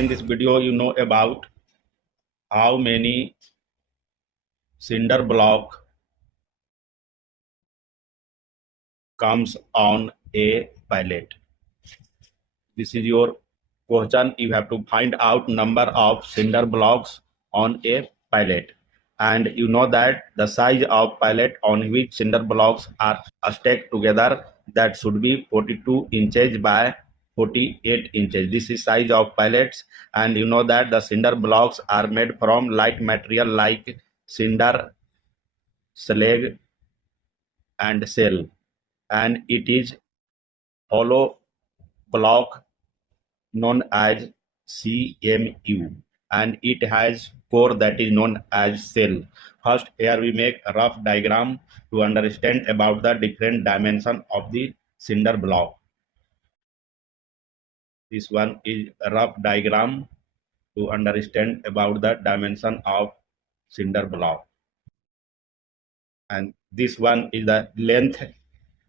in this video you know about how many cinder block comes on a pallet. This is your question. You have to find out number of cinder blocks on a pallet, and you know that the size of pallet on which cinder blocks are stacked together, that should be 42 inches by 48 inches. This is size of pallets, and you know that the cinder blocks are made from light material like cinder, slag, and shell, and it is hollow block known as CMU, and it has core that is known as cell. First, here we make a rough diagram to understand about the different dimension of the cinder block. This one is a rough diagram to understand about the dimension of cinder block, and this one is the length,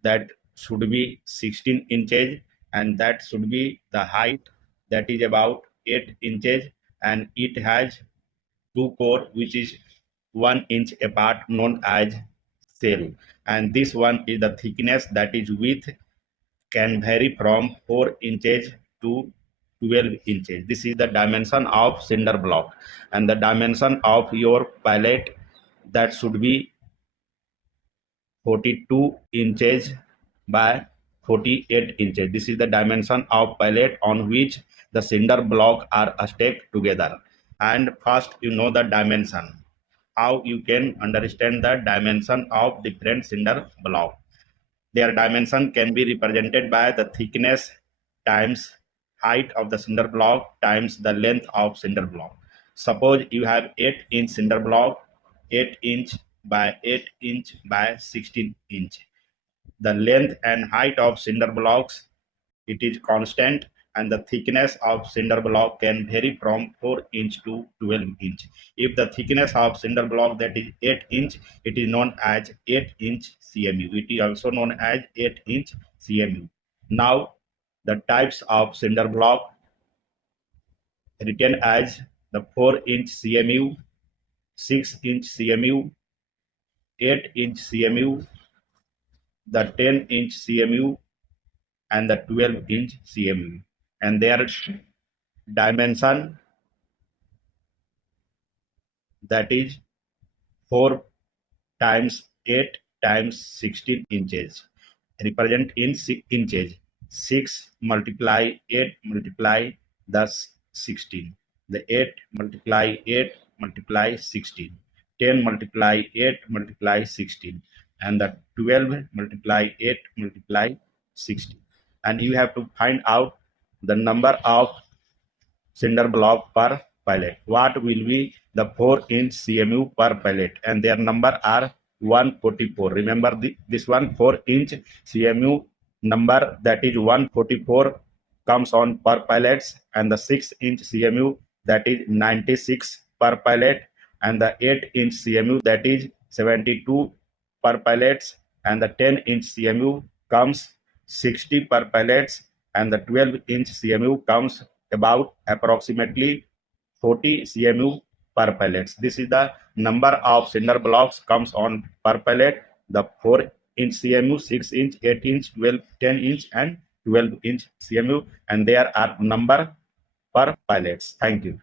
that should be 16 inches, and that should be the height, that is about 8 inches, and it has two core which is 1 inch apart known as cell, and this one is the thickness, that is width can vary from 4 inches to 12 inches. This is the dimension of cinder block, and the dimension of your pallet, that should be 42 inches by 48 inches. This is the dimension of pallet on which the cinder block are stacked together. And first you know the dimension. How you can understand the dimension of different cinder block? Their dimension can be represented by the thickness times height of the cinder block times the length of cinder block. Suppose you have 8-inch cinder block, 8 inch by 8 inch by 16 inch. The length and height of cinder blocks, it is constant, and the thickness of cinder block can vary from 4 inch to 12 inch. If the thickness of cinder block, that is 8 inch, it is known as 8 inch CMU. It is also known as 8 inch CMU. Now the types of cinder block written as the 4 inch CMU, 6 inch CMU, 8 inch CMU, the 10 inch CMU, and the 12 inch CMU, and their dimension, that is 4 times 8 times 16 inches, represent in inches. 6 multiply 8 multiply thus 16. The 8 multiply 8 multiply 16. 10 multiply 8 multiply 16, and the 12 multiply 8 multiply 16. And you have to find out the number of cinder block per pallet. What will be the 4 inch CMU per pallet? And their number are 144. Remember this one, 4 inch CMU number, that is 144 comes on per pallets, and the 6 inch CMU, that is 96 per pallet, and the 8 inch CMU, that is 72 per pallets, and the 10 inch CMU comes 60 per pallets, and the 12 inch CMU comes about approximately 40 CMU per pallets. This is the number of cinder blocks comes on per pallet. The 4 inch CMU, 6 inch, 8 inch, 12, 10 inch, and 12 inch CMU, and there are number per pallets. Thank you.